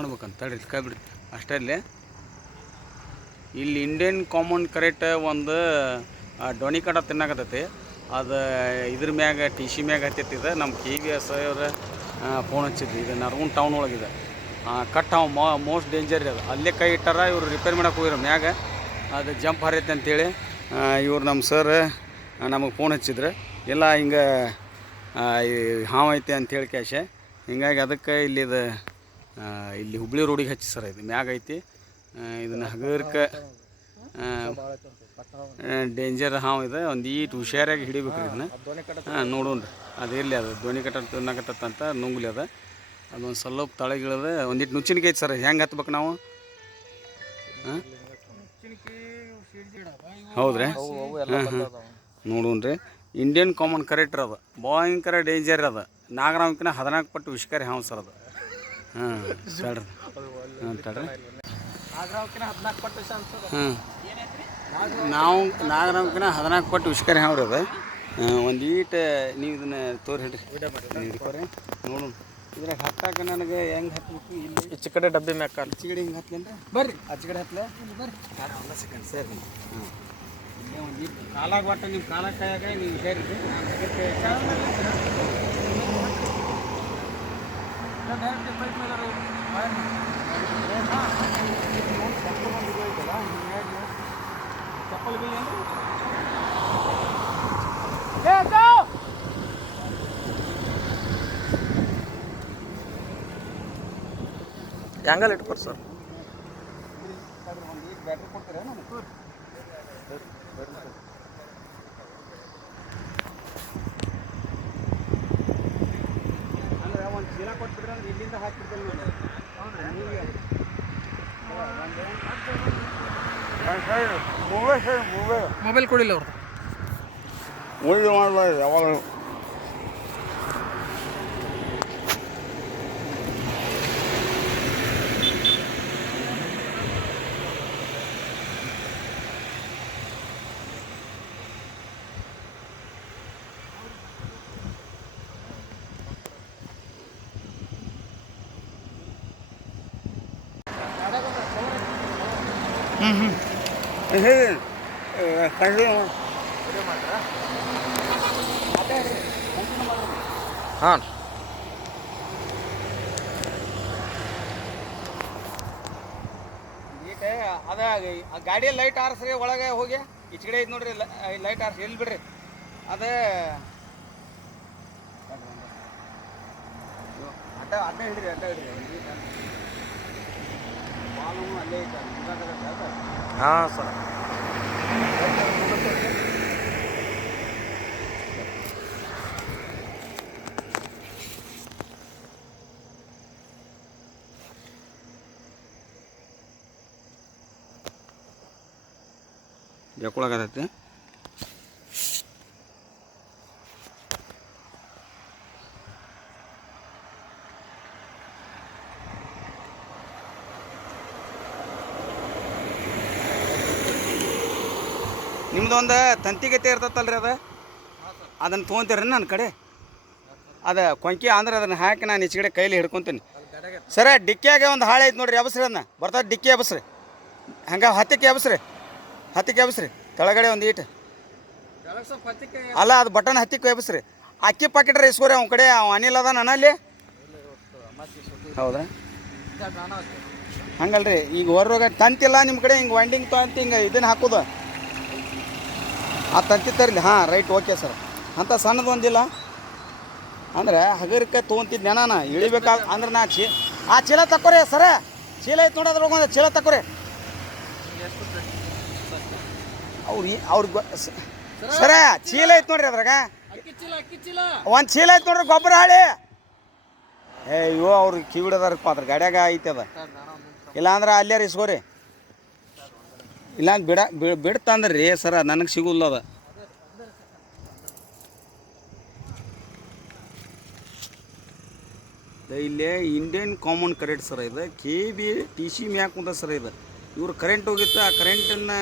ಮಾಡ್ಬೇಕಂತ ತಡ್ರಿ ಕೈ ಅಷ್ಟೇ ಅಷ್ಟರಲ್ಲಿ ಇಲ್ಲಿ ಇಂಡಿಯನ್ ಕಾಮನ್ ಕರೆಕ್ಟ್ ಒಂದು ಡೊಣಿ ಕಡ ತಿನ್ನಾಕತ್ತೈತಿ. ಅದು, ಇದ್ರ ಮ್ಯಾಗ ಟಿ ಸಿ ಮ್ಯಾಗ ಹತ್ತಿತ್ತಿದೆ. ನಮ್ಮ ಕೆ ವಿ ಎಸ್ ಅವ್ರ ಫೋನ್ ಹಚ್ಚಿದ್ವಿ. ಇದು ನರಗುಂಡ್ ಟೌನ್ ಒಳಗಿದೆ. ಕಟ್ ಅವ ಮೋಸ್ಟ್ ಡೇಂಜರ್ ಅದು. ಅಲ್ಲೇ ಕೈ ಇಟ್ಟಾರ, ಇವರು ರಿಪೇರ್ ಮಾಡಕ್ಕೆ ಹೋಗಿರೋ ಮ್ಯಾಗ. ಅದು ಜಂಪ್ ಹರೈತೆ ಅಂತೇಳಿ ಇವ್ರು ನಮ್ಮ ಸರ್ ನಮಗೆ ಫೋನ್ ಹಚ್ಚಿದ್ರು. ಇಲ್ಲ, ಹಿಂಗೆ ಹಾವೈತೆ ಅಂತೇಳಿ ಕ್ಯಾಶೆ ಹಿಂಗಾಗಿ ಅದಕ್ಕೆ ಇಲ್ಲಿದು ಇಲ್ಲಿ ಹುಬ್ಳಿ ರೋಡಿಗೆ ಹಚ್ಚಿ ಸರ್ ಇದು. ಮ್ಯಾಗ ಐತಿ. ಇದನ್ನ ಹಗರ್ಕ ಡೇಂಜರ್ ಹಾವು ಇದೆ. ಒಂದು ಈಟ್ ಹುಷಾರಾಗಿ ಹಿಡಿಬೇಕು ಇದನ್ನ. ಹಾಂ ನೋಡೋಣ್ರಿ. ಅದು ಇರಲಿ ಅದು? ಧ್ವನಿ ಕಟ್ಟ ಅಂತ ನುಂಗ್ಲಿ ಅದ. ಅದೊಂದು ಸ್ವಲ್ಪ ತಳಗಿಳದ ಒಂದಿಟ್ಟು ನುಚ್ಚಿನಕಾಯಿ ಐತಿ ಸರ್. ಹೆಂಗೆ ಹತ್ಬೇಕು ನಾವು? ಹಾಂ ಹೌದ್ರಿ? ಹಾಂ ಹಾಂ ನೋಡೋಣ್ರಿ. ಇಂಡಿಯನ್ ಕಾಮನ್ ಕರೆಕ್ಟರ್ ಅದು. ಭಯಂಕರ ಡೇಂಜರ್ ಅದ. ನಾಗರಾಮಕಿನ ಹದಿನಾಲ್ಕು ಪಟ್ಟು ವಿಷಕಾರಿ ಹಾವು ಸರ್ ಅದು. ಹಾಂ ತಡ್ರಿ. ಹಾಂ ತಡ್ರಿ. ಹಾಂ ನಾವು ನಾಗರಾಮಕಿನ ಹದಿನಾಲ್ಕು ಪಟ್ಟು ವಿಷಕಾರಿ ಹಾವು ರೀ ಅದು ಒಂದು ಈಟ ನೀವು ಇದನ್ನ ತೋರಿ ಹಿಡ್ರಿ ನೋಡೋಣ. ಇದ್ರಾಗ ಹತ್ತಾಕ ನನಗೆ ಹೆಂಗೆ ಹತ್ಬೇಕು ಇಲ್ಲಿ? ಹೆಚ್ಚು ಕಡೆ ಡಬ್ಬಿ ಮ್ಯಾಕ ಕಡೆ ಹಿಂಗೆ ಹತ್ಲೇನ್ರಿ? ಬರ್ರಿ. ಆಚೆಗಡೆ ಹತ್ಲೆ? ಬರ್ರಿ. ಒಂದು ಸೆಕೆಂಡ್ ಸರಿ ಹಾಂ ಕಾಲಾಗ ಒಟ್ಟು ನಿಮ್ಮ ಕಾಲ ಕೈಯಾಗ ನೀವು ಸೇರಿ ಚಪ್ಪಲ್ ಬೀಳಿ ಅಂದ್ರೆ ಹೆಂಗಲ್ ಇಟ್ಕೊರ್ ಸರ್ ಒಂದು ಈಟ್ ಬ್ಯಾಟ್ರಿ ಕೊಡ್ತೀರಾ ನನಗೆ ಅಂದ್ರೆ ಒಂದು ಚೀಲ ಕೊಟ್ಬಿಟ್ರೆ ಅಂದ್ರೆ ಇಲ್ಲಿಂದ ಹಾಕ್ಬಿಡ್ತೇನೆ ನೋಡಿ ಮೊಬೈಲ್ ಕೊಡಿಲ್ಲ ಅವ್ರದ್ದು ಉಳ್ಳು ಮಾಡಬಾರ್ದು ಯಾವಾಗ ಹ್ಞೂ ಹ್ಞೂ ಹಾಂ. ಈಟ ಅದ ಗಾಡಿ ಲೈಟ್ ಆರಿಸ್ರಿ ಒಳಗೆ ಹೋಗಿ. ಈಚೆಗಡೆ ಐತೆ ನೋಡ್ರಿ ಲೈಟ್ ಆರಿಸಿ ಎಲ್ಲಿ ಬಿಡ್ರಿ? ಅದೇ ಅಡ್ಡ ಅಡ್ಡ ಹಿಡ್ರಿ ಅಡ್ಡ ಹಾಂ ಸರ್. ಜಕ್ಕೊಳಗತೈತಿ ನಿಮ್ದೊಂದು ತಂತಿಗತೆ ಇರ್ತತ್ತಲ್ರಿ ಅದು? ಅದನ್ನು ತೊಗೊಂತೀರಿ ನನ್ನ ಕಡೆ. ಅದ ಕೊಂಕಿ ಅಂದ್ರೆ ಅದನ್ನು ಹಾಕಿ ನಾನು ಈಚೆಗಡೆ ಕೈಲಿ ಹಿಡ್ಕೊತೀನಿ. ಸರ, ಡಿಕ್ಕಿಯಾಗೆ ಒಂದು ಹಾಳೆ ಐತೆ ನೋಡ್ರಿ, ಎಬಸ್ರಿ ಅದನ್ನ. ಬರ್ತದೆ ಡಿಕ್ಕಿ ಎಬಸ್ರಿ. ಹಂಗೆ ಹತ್ತಿಕ್ಕೆ ಎಬಸ್ರಿ. ಹತ್ತಿಕ್ಕೆ ಎಬಸ್ರಿ. ಕೆಳಗಡೆ ಒಂದು ಈಟ್. ಅಲ್ಲ, ಅದು ಬಟನ್ ಹತ್ತಿಕ್ಕೆ ಎಬಸ್ರಿ. ಅಕ್ಕಿ ಪಾಕೆಟ್ ಇಸ್ಕೋರಿ ಅವ್ನ ಕಡೆ. ಅವ ಅನಿಲ್ ಅದ ಅಲ್ಲಿ. ಹೌದಾ ಹಂಗಲ್ರಿ, ಈಗ ಹೊರೋಗ ತಂತಿಲ್ಲ ನಿಮ್ಮ ಕಡೆ, ಹಿಂಗೆ ವೈಂಡಿಂಗ್ ತಂತಿ, ಹಿಂಗೆ ಇದನ್ನ ಹಾಕೋದು. ಆ ತಂತಿ ತರಲಿ ಹಾಂ ರೈಟ್ ಓಕೆ ಸರ್ ಅಂತ ಸಣ್ಣದು ಒಂದಿಲ್ಲ. ಅಂದ್ರೆ ಹಗರಿಕೆ ತೊಗೊಂತಿದ್ದೆ ನಾನು ಇಳಿಬೇಕಾಗ ಅಂದ್ರೆ ನಾ ಚೀ ಆ ಚೀಲ ತಕ್ಕೋರಿ ಸರ ಚೀಲ ಐತೆ ನೋಡಿ ಅದ್ರೊಳಗೆ ಒಂದು ಚೀಲ ತಕ್ಕೋರಿ. ಅವ್ರು ಅವ್ರಿಗೆ ಸರ ಚೀಲ ಐತೆ ನೋಡ್ರಿ ಅದ್ರಾಗ. ಒಂದು ಚೀಲ ಐತೆ ನೋಡ್ರಿ ಗೊಬ್ಬರ ಹಾಳಿ. ಏ ಅಯ್ಯೋ ಅವ್ರಿಗೆ ಕಿವಿಡದಾರಪ್ಪ ಅದ್ರ ಗಾಡ್ಯಾಗ ಐತೆ ಅದ. ಇಲ್ಲಾಂದ್ರೆ ಅಲ್ಲೇ ಇಸ್ಕೋರಿ ಇಲ್ಲ ಬಿಡ ಬಿಡ್ತಂದ್ರಿ ರೀ ಸರ, ನನಗೆ ಸಿಗುಲ್ಲ ಅದ. ಇಲ್ಲೇ ಇಂಡಿಯನ್ ಕಾಮನ್ ಕರೆಂಟ್ ಸರ್ ಇದು. ಕೆ ಬಿ ಟಿ ಸಿ ಮ್ಯಾಕ್ ಕುಂತ ಸರ್ ಇದು. ಇವ್ರು ಕರೆಂಟ್ ಹೋಗಿತ್ತು, ಆ ಕರೆಂಟನ್ನು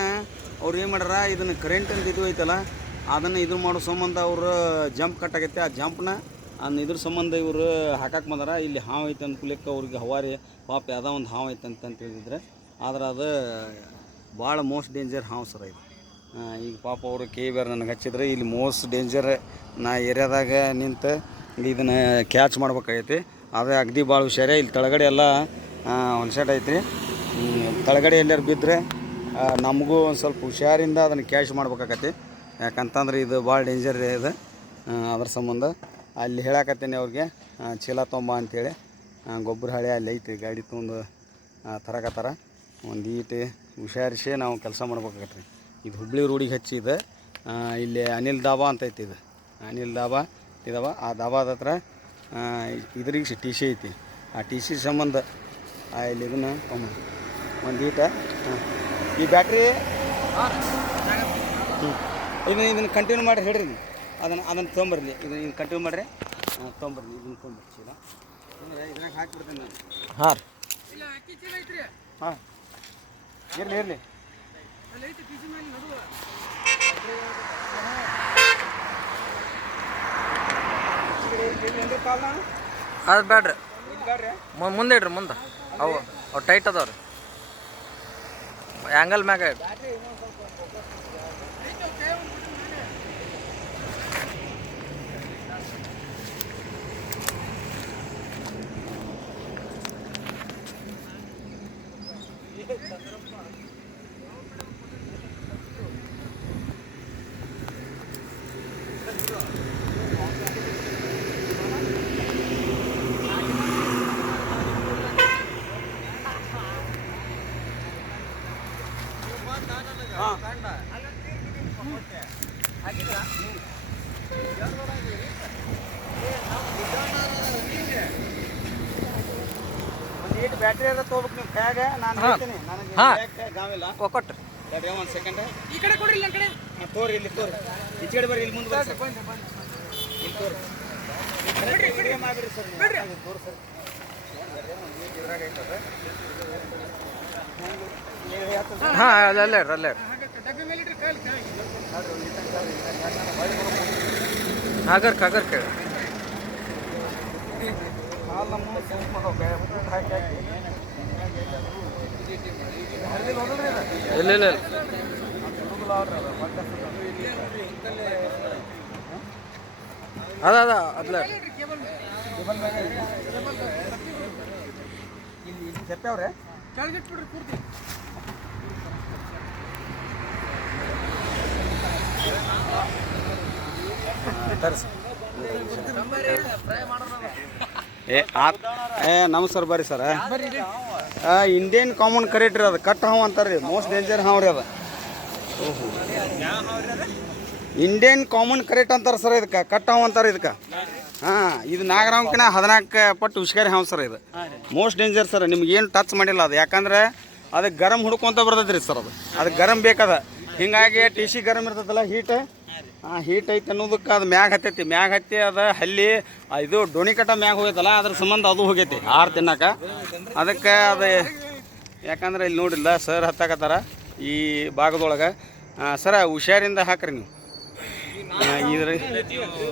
ಅವ್ರು ಏನು ಮಾಡ್ಯಾರ, ಇದನ್ನು ಕರೆಂಟ್ ಅಂತ ಇದು ಐತಲ್ಲ, ಅದನ್ನು ಇದು ಮಾಡೋ ಸಂಬಂಧ ಅವರು ಜಂಪ್ ಕಟ್ ಆಗೈತೆ. ಆ ಜಂಪ್ನ ಅನ್ ಇದ್ರ ಸಂಬಂಧ ಇವರು ಹಾಕಕ್ಕೆ ಬಂದಾರ. ಇಲ್ಲಿ ಹಾವು ಐತೆ ಅನ್ಕೂಲಕ್ಕೆ ಅವ್ರಿಗೆ ಹವಾರಿ, ಪಾಪ ಯಾವುದೋ ಒಂದು ಹಾವು ಐತೆ ಅಂತ ಅಂತ ಹೇಳಿದ್ರೆ. ಆದ್ರೆ ಅದು ಭಾಳ ಮೋಸ್ಟ್ ಡೇಂಜರ್ ಹಾವು ಸರ್ ಇದು. ಈಗ ಪಾಪ ಅವರು ಕೆ ಬೇರೆ ನನಗೆ ಹಚ್ಚಿದ್ರೆ ಇಲ್ಲಿ ಮೋಸ್ಟ್ ಡೇಂಜರ್ ನಾ ಏರಿಯಾದಾಗ ನಿಂತು ಇದನ್ನು ಕ್ಯಾಚ್ ಮಾಡ್ಬೇಕಾಗೈತಿ. ಅದೇ ಅಗದಿ ಭಾಳ ಹುಷಾರೇ ಇಲ್ಲಿ ತಳಗಡೆ ಎಲ್ಲ ಸೆಟ್ ಐತಿ ತಳಗಡೆ ಎಲ್ಲರೂ ಬಿದ್ದರೆ ನಮಗೂ ಒಂದು ಸ್ವಲ್ಪ ಹುಷಾರಿಂದ ಅದನ್ನು ಕ್ಯಾಚ್ ಮಾಡ್ಬೇಕಾಗತ್ತೆ ಯಾಕಂತಂದ್ರೆ ಇದು ಭಾಳ ಡೇಂಜರ್ ಇದೆ. ಅದ್ರ ಸಂಬಂಧ ಅಲ್ಲಿ ಹೇಳಕತ್ತೀನಿ ಅವ್ರಿಗೆ ಚೀಲ ತೊಂಬ ಅಂತೇಳಿ. ಆ, ಗೊಬ್ಬರ ಹಳೆ ಅಲ್ಲಿ ಐತಿ ಗಾಡಿ ತೊಗೊಂಡು ತರಕತ್ತಾರ. ಒಂದು ಈಟು ಹುಷಾರಿಸಿ ನಾವು ಕೆಲಸ ಮಾಡ್ಬೇಕಾಗತ್ತೆ ರೀ. ಇದು ಹುಬ್ಳಿ ರೋಡಿಗೆ ಹಚ್ಚಿ ಇದೆ. ಇಲ್ಲಿ ಅನಿಲ್ ದಾಬಾ ಅಂತ ಐತಿ ಇದು. ಅನಿಲ್ ದಾಬಾ ಇದಾವ. ಆ ದಾಬಾದ ಹತ್ರ ಇದ್ರಿಗೆ ಟಿ ಸಿ ಐತಿ. ಆ ಟಿ ಸಿ ಸಂಬಂಧ ಆ, ಇಲ್ಲಿ ಇದನ್ನು ಒಂದು ಈಟ ಹಾಂ ಈ ಬ್ಯಾಟ್ರಿ ಹ್ಞೂ ಇದನ್ನು ಇದನ್ನು ಕಂಟಿನ್ಯೂ ಮಾಡಿ ಹೇಳ್ರಿ ಅದನ್ನು ಅದನ್ನು ತೊಗೊಂಬರ್ಲಿ ಇದನ್ನು ಇದನ್ನು ಕಂಟಿನ್ಯೂ ಮಾಡಿರಿ. ಹಾಂ ತೊಗೊಂಬರ್ಲಿ ಇದನ್ನು ತೊಗೊಂಬರ್ಲಿ ಚೀಲ. ಇದ್ರಾಗ ಹಾಕ್ಬಿಡ್ತೀನಿ ನಾನು. ಹಾಂ ರೀ ಹಾಂ. ಇರಲಿ ಇರ್ಲಿ. ಅದು ಬೇಡ್ರಿ ಮುಂದೆ ಇಡ್ರಿ ಮುಂದೆ. ಅವು ಅವು ಟೈಟ್ ಅದಾವ್ರಿ. ರೀ ಆ್ಯಂಗಲ್ ಮ್ಯಾಗ ಇಡ್ರಿ ಒಂದು ಏಟ್ ಬ್ಯಾಟ್ರಿ ಅದ ತೊಗೋಬೇಕು ನೀವು ಕೈಯಾಗ ನಾನು ಹಾಂ. ಹೇಳ್ತೀನಿ ನನಗೆ ಹಾಂ. ಕೊಟ್ರಿ ಒಂದು ಸೆಕೆಂಡ್ ಈ ಕಡೆ ಕೊಡ್ರಿ ಇಲ್ಲ ಕಡೆ. ಹಾಂ ತೋರಿ ಇಲ್ಲಿ ತೋರಿ. ಈ ಕಡೆ ಬರ್ರಿ ಇಲ್ಲಿ ಮುಂದೆ ಬರ್ರಿ. ಇಲ್ಲಿ ತೋರಿ? ಹಾಂ ಅಲ್ಲೇ ಅಲ್ಲೇ ಹಗರ್ ಹಗರ್ ಕೇಳಿ ಕಾಲ್ ನಮ್ಮ ಸೂಪ್ ಹಾಕಿ ಹಾಕಿ. ಇಲ್ಲ ಇಲ್ಲ ಅದು, ಅದ ಅದ ಅದ್ಲ. ಕೇಬಲ್ ಕೆಳಗಿಟ್ಬಿಡ್ರಿ ಕೆತ್ತವ್ರೆ ತರಿಸಿ ಏ ಆ ಏ ನಮಸ್ಕಾರ ಬರ್ರಿ ಸರ. ಇಂಡಿಯನ್ ಕಾಮನ್ ಕರೆಕ್ಟ್ ರೀ ಅದು. ಕಟ್ ಹಾವು ಅಂತಾರೆ ಮೋಸ್ಟ್ ಡೇಂಜರ್ ಹಾವು ರೀ ಅದು. ಇಂಡಿಯನ್ ಕಾಮನ್ ಕರೆಕ್ಟ್ ಅಂತಾರೆ ಸರ್ ಇದಕ್ಕೆ. ಕಟ್ ಹಾವು ಅಂತಾರೆ ಇದಕ್ಕೆ. ಹಾಂ, ಇದು ನಾಗರಾವ್ಕಿನ ಹದಿನಾಲ್ಕು ಪಟ್ಟು ಹುಷಾರಿ ಹಾವು ಸರ್ ಇದು. Most danger sir. ನಿಮ್ಗೆ ಏನು ಟಚ್ ಮಾಡಿಲ್ಲ ಅದು. ಯಾಕಂದ್ರೆ ಅದಕ್ಕೆ ಗರಂ ಹುಡ್ಕೊಂತ ಬರ್ತೈತೆ ರೀ ಸರ್ ಅದು. ಅದಕ್ಕೆ ಗರಂ ಬೇಕದ. ಹಿಂಗಾಗಿ ಟಿ ಸಿ ಗರಂ ಇರ್ತದಲ್ಲ ಹೀಟ್ ಹೀಟ್ ಐತೆ ಅನ್ನೋದಕ್ಕೆ ಅದು ಮ್ಯಾಗ ಹತ್ತೈತಿ. ಮ್ಯಾಗ ಹತ್ತಿ ಅದು ಹಲ್ಲಿ ಇದು ಡೋಣಿ ಕಟ್ಟ ಮ್ಯಾಗ ಹೋಗೈತಲ್ಲ, ಅದ್ರ ಸಂಬಂಧ ಅದು ಹೋಗೈತಿ, ಆರು ತಿನ್ನಕ. ಅದಕ್ಕೆ ಅದು, ಯಾಕಂದ್ರೆ ಇಲ್ಲಿ ನೋಡಿಲ್ಲ ಸರ್ ಹತ್ತಾಕತ್ತಾರ ಈ ಭಾಗದೊಳಗೆ. ಸರ ಹುಷಾರಿಂದ ಹಾಕ್ರಿ ನೀವು. ಇದ್ರ,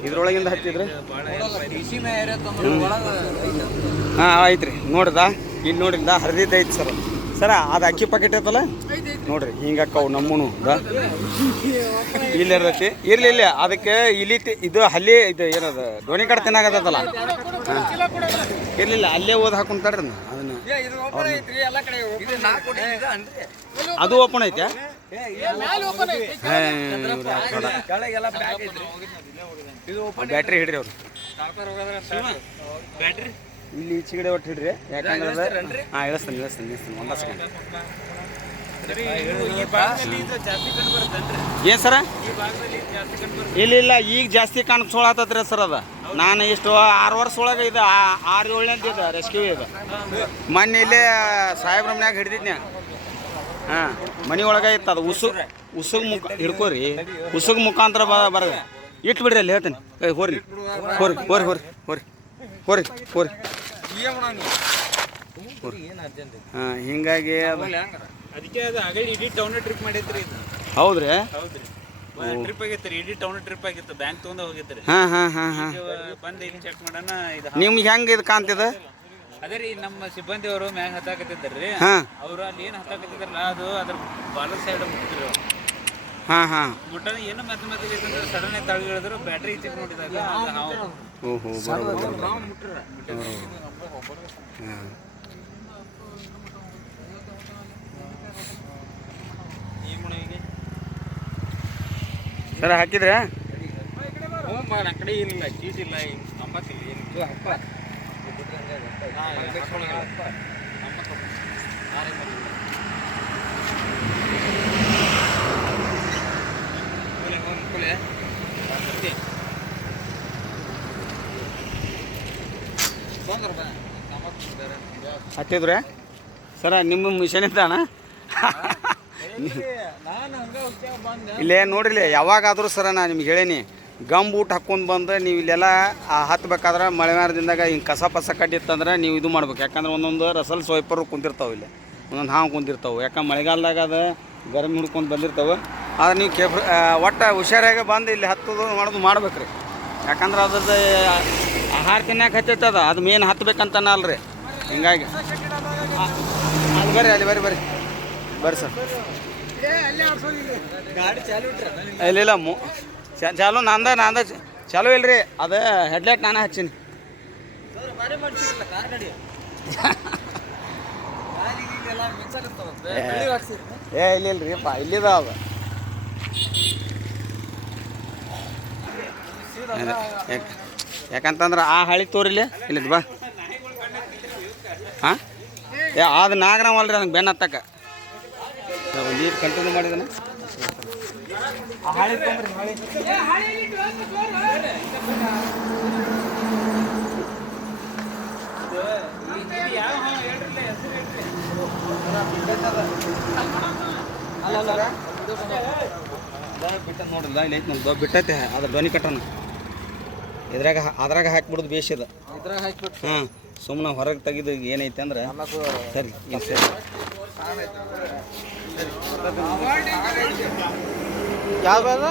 ಇದ್ರೊಳಗಿಂದ ಹತ್ತಿದ್ರಿ. ಹಾಂ ಐತ್ರಿ ನೋಡ್ದ? ಇಲ್ಲಿ ನೋಡಿಲ್ಲ, ಹರಿದಿದ್ದು ಐತಿ ಸರ್ ಸರ, ಅದು ಅಕ್ಕಿ ಪಾಕೆಟ್ ಐತಲ್ಲ? ನೋಡ್ರಿ, ಹಿಂಗೆ ಅಕ್ಕವು ನಮ್ಮನು ಇಲ್ಲಿ ಇರ್ತೈತಿ ಇರ್ಲಿ ಇಲ್ಲ ಅದಕ್ಕೆ ಇಲ್ಲಿ ಇದು ಹಲ್ಲಿ, ಇದು ಏನದ ಧ್ವನಿ ಕಡೆ ತಿನ್ನಾಗತ್ತಲ್ಲ ಇರ್ಲಿಲ್ಲ, ಅಲ್ಲೇ ಓದ್ ಹಾಕೊಂತಾರ್ರಿ ಅದನ್ನ ಅದು ಓಪನ್ ಐತೆ? ಬ್ಯಾಟ್ರಿ ಹಿಡ್ರಿ ಅವ್ರು. ಇಲ್ಲಿ ಈಚೆಗಡೆ ಒಟ್ಟು ಹಿಡ್ರಿ ಯಾಕಂದ್ರೆ ಹಾಂ ಇಳಿಸ್ತೀನಿ ಇಳಿಸ್ತೀನಿ ಇಳಿಸ್ತಾನೆ ಒಂದ ಸೆಕೆಂಡ್ ಏನು ಸರ? ಇಲ್ಲ ಇಲ್ಲ ಈಗ ಜಾಸ್ತಿ ಕಾಣಿಸ್ಕೊಳತ್ತದ್ರಿ ಸರ್ ಅದು. ನಾನು ಇಷ್ಟು ಆರು ವರ್ಷ ಒಳಗೆ ಇದು ಆರು ಏಳನೇದು ಇದು ರೆಸ್ಕ್ಯೂ ಇದು. ಮೊನ್ನೆ ಇಲ್ಲೇ ಸಾಹೇಬ್ರ ಮನ್ಯಾಗ ಹಿಡ್ದಿದ್ನ್ಯಾ ಹಾಂ ಮನೆ ಒಳಗೆ ಇತ್ತು ಅದು ಉಸು ಉಸುಗ್ ಮುಖ ಹಿಡ್ಕೋರಿ ಉಸುಗ್ ಮುಖಾಂತರ ಬ ಬರೋದು ಇಟ್ಟು ಬಿಡ್ರಿ ಅಲ್ಲಿ ಹೇಳ್ತೀನಿ. ಹೋರಿ ಹೋರಿ ಹೋರಿ ಹೋರಿ ಹೋರಿ ಹೋರಿ ಹೋರಿ. ಹಿಂಗಾಗಿ ಅದು ಅದಕ್ಕೆ ಅದು ಆಗಲಿ ಇಡೀ ಟೌನ್ ಟ್ರಿಪ್ ಮಾಡೈತ್ರಿ ಇದು. ಹೌದ್ರಿ? ಹೌದ್ರಿ. ಟ್ರಿಪ್ ಆಗಿತ್ತು ಇಡೀ ಟೌನ್ ಟ್ರಿಪ್ ಆಗಿತ್ತು. ಬ್ಯಾಂಕ್ ತಗೊಂಡ ಹೋಗಿತ್ತು ಹಾಂ ಹಾಂ ಹಾಂ ಹಾಂ. ಬಂದು ಇಲ್ಲಿ ಚೆಕ್ ಮಾಡೋಣ ಇದು ನಿಮ್ಗೆ ಹೆಂಗೆ ಇದು ಕಾಣ್ತಿದೆ? ಅದೇ ರೀ ನಮ್ಮ ಸಿಬ್ಬಂದಿ ಅವರು ಮ್ಯಾಗ ಹತ್ತಾಕತ್ತಿದ್ದಾರ್ರಿ ಹಾಂ. ಅವ್ರು ಅಲ್ಲಿ ಏನು ಹತ್ತಾಕತ್ತಿದ್ದಾರಲ್ಲ ಅದು ಅದ್ರ ಬಾಲ ಸೈಡ್ ಮುಟ್ಟಿದ್ರು ಹಾಂ ಹಾಂ. ಮುಟ್ಟದ ಏನು ಮತ್ತೆ ಮತ್ತೆ ಬೇಕಂದ್ರೆ ಸಡನ್ ಆಗಿ ತಳಗ ಬ್ಯಾಟ್ರಿ ಚೆಕ್ ಮಾಡಿದಾಗ ನಾವು ಓಹೋ ಮುಣಿಗೆ ಸರ್ ಹಾಕಿದ್ರಾ? ಆ ಕಡೆ ಇಲ್ಲ ಚೀಸ್ ಇಲ್ಲ ಕಂಬತ್ತಿಲ್ಲ ಏನು ಹಪ್ಪ ಹತ್ತಿದ್ರೆ? ಸರ, ನಿಮ್ಮ ಮಿಷನ್ ಇದ್ದಾನ ಇಲ್ಲೇ ನೋಡ್ರಿ ಯಾವಾಗಾದರೂ ಸರ ನಾನು ನಿಮ್ಗೆ ಹೇಳೀನಿ ಗಮ್ ಬೂಟ್ ಹಾಕ್ಕೊಂಡು ಬಂದು ನೀವು ಇಲ್ಲೆಲ್ಲ, ಆ ಹತ್ಬೇಕಾದ್ರೆ ಮಳೆ ಮಾರದಿಂದಾಗ ಹಿಂಗೆ ಕಸ ಪಸ ಕಡ್ಡಿತ್ತಂದ್ರೆ ನೀವು ಇದು ಮಾಡ್ಬೇಕು. ಯಾಕಂದ್ರೆ ಒಂದೊಂದು ರಸಲ್ ಸ್ವೈಪರು ಕುಂತಿರ್ತಾವೆ ಇಲ್ಲಿ, ಒಂದೊಂದು ಹಾವು ಕುಂತಿರ್ತಾವೆ ಯಾಕಂದ್ರೆ ಮಳೆಗಾಲದಾಗ ಅದು, ಗರಮ್ ಹಿಡ್ಕೊಂಡು ಬಂದಿರ್ತಾವೆ. ಆದ್ರೆ ನೀವು ಕೇಫ್ ಒಟ್ಟು ಹುಷಾರಾಗೆ ಬಂದು ಇಲ್ಲಿ ಹತ್ತೋದು ಮಾಡೋದು ಮಾಡ್ಬೇಕು ರೀ ಯಾಕಂದ್ರೆ ಅದ್ರದ್ದು ಆಹಾರ ತಿನ್ನಕ್ಕೆ ಹತ್ತೈತದ ಅದು ಮೇನ್ ಹತ್ಬೇಕಂತನ ಅಲ್ರಿ ಹಿಂಗಾಗಿ ಅಲ್ಲಿ ಬರ್ರಿ ಅಲ್ಲಿ ಬರ್ರಿ ಬರ್ರಿ. ಬರ್ರಿ ಸರ್. ಇಲ್ಲ ಇಲ್ಲ ಮು ಚಾಲು ನಂದ ನಂದ ಚಾಲು ಇಲ್ರಿ ಅದ ಹೆಡ್ಲೈಟ್ ನಾನೇ ಹಚ್ಚೀನಿ. ಏ ಇಲ್ಲ ಇಲ್ರಿ ಇಲ್ಲಿದ ಅದು. ಅದೇ, ಯಾಕ್- ಯಾಕಂತಂದ್ರೆ ಆ ಹಳಿ ತೋರಿಲಿ. ಇಲ್ಲಿದ್ ಬಾ. ಹಾಂ? ಏ ಅದು ರೀ ನನಗೆ ಬೆನ್ನ ಹತ್ತಕ್ಕ. ನೀರು ಕಂಟಿನ್ಯೂ ಮಾಡಿದಾನೆ. ಹಳಿ ಬಿಟ್ಟ ನೋಡಿಲ್ಲ ಇಲ್ಲಿ ಐತೆ ನಮ್ದು ಬಿಟ್ಟೈತೆ. ಅದ್ರ ಧ್ವನಿ ಕಟ್ಟನ ಇದ್ರಾಗ ಅದ್ರಾಗ ಹಾಕ್ಬಿಡುದು ಬೇಷದ ಇದ್ರಾಗ ಹಾಕಿಬಿಟ್ಟು ಹಾಂ ಸುಮ್ಮನೆ ಹೊರಗೆ ತೆಗೆದು ಏನೈತೆ ಅಂದ್ರೆ ಸರಿ ಸರಿ. ಯಾವ್ದು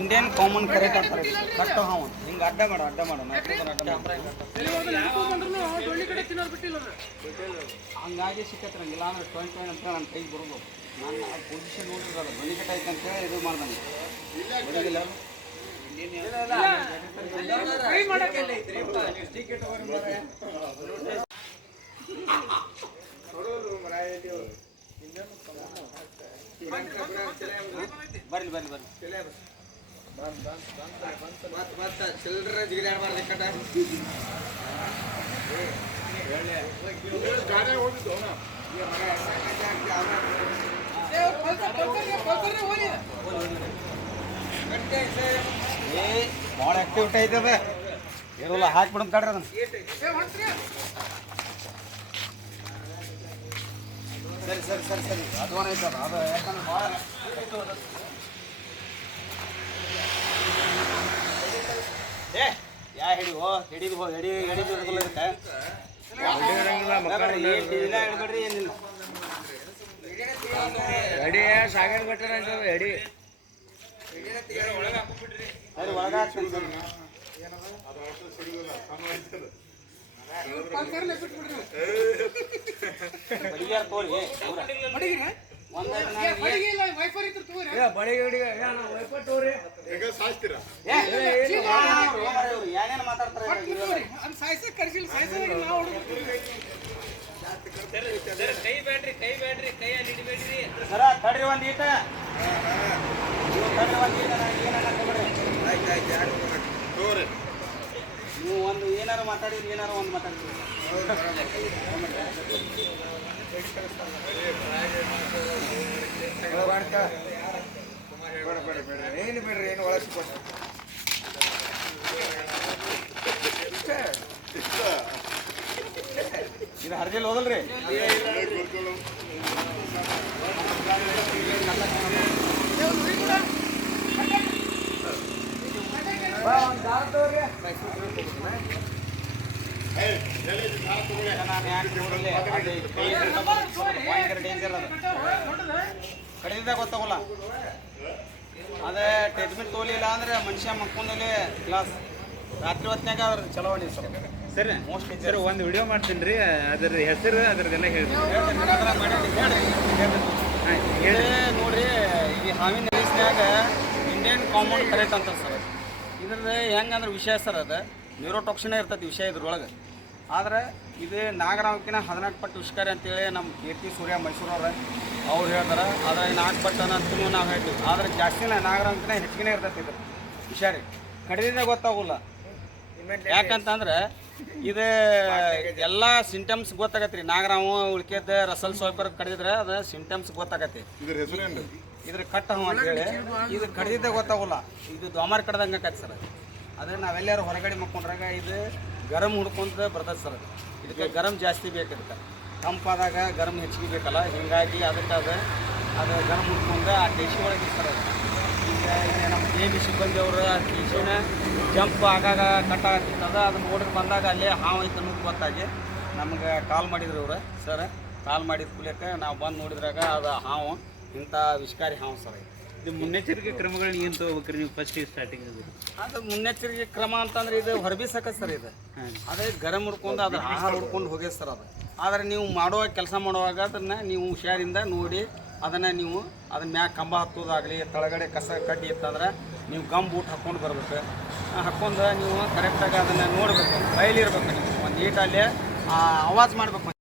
ಇಂಡಿಯನ್ ಕಾಮನ್ ಕರೆಕ್ಟ್ ಅಂತಾರೆ ಕಟ್ಟು ಹಾವು ಹಿಂಗೆ ಅಡ್ಡ ಮಾಡು ಅಡ್ಡ ಮಾಡು ಹಂಗಾಗಿ ಕೂತ್ರೆ ಅಡ್ಡ ಹಂಗಾಗಿ ಸಿಕ್ಕತ್ರಂಗಿಲ್ಲ ಅಂದ್ರೆ ಟ್ವೆಂಟಿ ಫೈವ್ ಅಂತ ನನ್ನ ಕೈಗೆ ಬರ್ಬೋದು. ನಾನು ಆ ಪೊಸಿಷನ್ ನೋಡಿದ್ರೆ ಮನೆ ಕಟ್ಟ ಅಂತ ಅಂತೇಳಿ ಇದು ಮಾಡ್ದಂಗೆ. ಬರೋದಿಲ್ಲ ಬರ್ಲಿ ಬರ್ಲಿ ಬರ್ಲಿ ಏ ಭಾಳ ಆಕ್ಟಿವಿಟಿ ಐತದ? ಇರೋಲ್ಲ ಹಾಕ್ಬಿಡಮ್ ತಡ್ರಿ ಅದನ್ನ. ಸರಿ ಸರಿ ಸರಿ ಸರಿ. ಅದು ಐತದ ಅದು ಯಾಕಂದ್ರೆ ಭಾಳ ಏ ಯಾ ಹಿಡಿ ಓ ಹಿಡಿದು ಹೋ ಹಿಡಿ ಹಿಡಿದು ಇರುತ್ತೆ ಹಿಡ್ಬೇಡ್ರಿ ಏನಿಲ್ಲ ಎಡಿ ಸಾಗರ್ ಅಂತ ಎಡಿ ಸರಿ ಒಳಗೆ ಕೈ ಬ್ಯಾಡ್ರಿ ಕೈ ಬ್ಯಾಡ್ರಿ ಕೈ ಅಲ್ಲಿ ಹಿಡಿಬೇಡ್ರಿ ಸರ ತಡ್ರಿ ಒಂದು ಈಟ. ತಡ್ರಿ ಒಂದು ಈಟ. ನೀವು ಒಂದು ಏನಾರು ಮಾತಾಡಿದ್ರೆ ಏನಾರು ಒಂದು ಮಾತಾಡ್ತೀವಿ ಏನು ಬಿಡ್ರಿ ಏನು ಒಳಗೆ ಇದು ಹರ್ದಿಲ್ ಹೋದಲ್ರಿ ಕಡಿದಾಗ ಗೊತ್ತಾಗಲ್ಲ ಅದೇ ಟ್ರೀಟ್ಮೆಂಟ್ ತೋಲಿಲ್ಲ ಅಂದ್ರೆ ಮನುಷ್ಯ ಮಕ್ಕೊಂಡಲ್ಲಿ ಕ್ಲಾಸ್ ರಾತ್ರಿ ಹೊತ್ನಾಗ ಅವ್ರ ಚಲಾವಣೆ ಸರ್ ಸರ್ ಮೋಸ್ಟ್ಲಿ ಸರ್ ಒಂದು ವಿಡಿಯೋ ಮಾಡ್ತೀನಿ ರೀ ಅದ್ರ ಹೆಸರು ಅದ್ರದ್ದೆಲ್ಲ ಹೇಳಿ ಹೇಳಿ ನೋಡ್ರಿ ಈ ಹಾವಿನ ರೇಸ್ನ್ಯಾಗ ಇಂಡಿಯನ್ ಕಾಂಪೌಂಡ್ ಕರೆಕ್ಟ್ ಅಂತ ಸರ್ ಇದ್ರದ್ದು ಹೆಂಗಂದ್ರೆ ವಿಷಯ ಸರ್ ಅದು. ನ್ಯೂರೋಟಾಕ್ಸಿನೇ ಇರ್ತೈತಿ ವಿಷಯ ಇದ್ರೊಳಗೆ. ಆದ್ರೆ ಇದು ನಾಗರಾಮಕ್ಕಿನ ಹದಿನಾಲ್ಕು ಪಟ್ಟು ವಿಷಕಾರಿ ಅಂತೇಳಿ ನಮ್ಮ ಕೀರ್ತಿ ಸೂರ್ಯ ಮೈಸೂರವ್ರೆ. ಅವ್ರು ಹೇಳ್ತಾರೆ, ಆದ್ರೆ ನಾಲ್ಕು ಪಟ್ಟು ಅಂತೂ ನಾವು ಹೇಳ್ತೀವಿ. ಆದ್ರೆ ಜಾಸ್ತಿನ ನಾಗರಾಮಕ್ಕಿನ ಹೆಚ್ಚಿಗೆ ಇರ್ತೈತಿ ಇದು ವಿಷಾರಿ ಕಡಿಮೆ ಗೊತ್ತಾಗೋಲ್ಲ. ಯಾಕಂತಂದ್ರೆ ಇದು ಎಲ್ಲ ಸಿಂಟಮ್ಸ್ ಗೊತ್ತಾಗತ್ತೆ ರೀ. ನಾಗರಾಮ ಉಳ್ಕೆದ ರಸಲ್ ಸೋಪರ್ ಕಡಿದ್ರೆ ಅದು ಸಿಂಟಮ್ಸ್ ಗೊತ್ತಾಗತ್ತೆ. ಇದ್ರ ಕಟ್ ಇದ್ರ ಕಟ್ಟ ಹೂ ಅಂತೇಳಿ ಇದು ಕಡಿದಿದ್ದೆ ಗೊತ್ತಾಗಲ್ಲ. ಇದು ದೋಮಾರ್ ಕಡ್ದಂಗೆ ಆಕೈತೆ ಸರ್ ಅದೇ. ನಾವೆಲ್ಲರೂ ಹೊರಗಡೆ ಮಕ್ಕೊಂಡ್ರಾಗ ಇದು ಗರಂ ಹುಡ್ಕೊಂತ ಬರ್ತದೆ ಸರ್ ಇದಕ್ಕೆ ಗರಂ ಜಾಸ್ತಿ ಬೇಕು ಇದಕ್ಕೆ ತಂಪಾದಾಗ ಗರಂ ಹೆಚ್ಚಿಗೆ ಬೇಕಲ್ಲ, ಹಿಂಗಾಗಿ ಅದಕ್ಕೆ ಅದು ಅದು ಗರಂ ಹುಡ್ಕೊಂಡು ಆ ಟೇಶಿ ಒಳಗೆ ಸರ್ ಈಗ ಇಲ್ಲಿ ನಮ್ಮ ಕೆ ಬಿ ಸಿಬ್ಬಂದಿ ಅವರು ಆ ಟೇಶಿನ ಜಂಪ್ ಆಗಾಗ ಕಟ್ ಆಗತ್ತಿತ್ತದ ಅದನ್ನ ನೋಡಿ ಬಂದಾಗ ಅಲ್ಲೇ ಹಾವು ಐತೆ ಅನ್ನೋದು ಗೊತ್ತಾಗಿ ನಮ್ಗೆ ಕಾಲ್ ಮಾಡಿದ್ರು ಅವರು. ಸರ್, ಕಾಲ್ ಮಾಡಿದ ಕುಲಿಯಕ ನಾವು ಬಂದು ನೋಡಿದ್ರಾಗ ಅದು ಹಾವು. ಇಂಥ ವಿಷಕಾರಿ ಹಾವು ಸರ್. ಇದು. ಇದು ಮುನ್ನೆಚ್ಚರಿಕೆ ಕ್ರಮಗಳನ್ನ ಏನು ತಗೋಬೇಕ್ರಿ ನೀವು ಫಸ್ಟ್ ಸ್ಟಾರ್ಟಿಂಗ್ ಅದು ಮುನ್ನೆಚ್ಚರಿಕೆ ಕ್ರಮ ಅಂತಂದ್ರೆ ಇದು ಹೊರಬೀಸಕ ಸರ್ ಇದು. ಅದೇ ಗರಂ ಹುಡ್ಕೊಂಡು ಅದ್ರ ಆಹಾರ ಹುಡ್ಕೊಂಡು ಹೋಗ್ಯ ಸರ್ ಅದು. ಆದರೆ ನೀವು ಮಾಡುವಾಗ ಕೆಲಸ ಮಾಡುವಾಗ ಅದನ್ನು ನೀವು ಹುಷಾರಿಂದ ನೋಡಿ ಅದನ್ನು ನೀವು ಅದನ್ನ ಮ್ಯಾಗ ಕಂಬ ಹತ್ತೋದಾಗಲಿ ತಳಗಡೆ ಕಸ ಕಡ್ಡಿ ಇತ್ತಂದ್ರೆ ನೀವು ಗಮ್ ಬೂಟ್ ಹಾಕ್ಕೊಂಡು ಬರ್ಬೇಕು. ಹಾಕ್ಕೊಂಡು ನೀವು ಕರೆಕ್ಟಾಗಿ ಅದನ್ನು ನೋಡಬೇಕು ಬಯಲಿರ್ಬೇಕು ನೀವು. ಒಂದು ನೀಟಲ್ಲಿ ಅವಾಜ್ ಮಾಡ್ಬೇಕು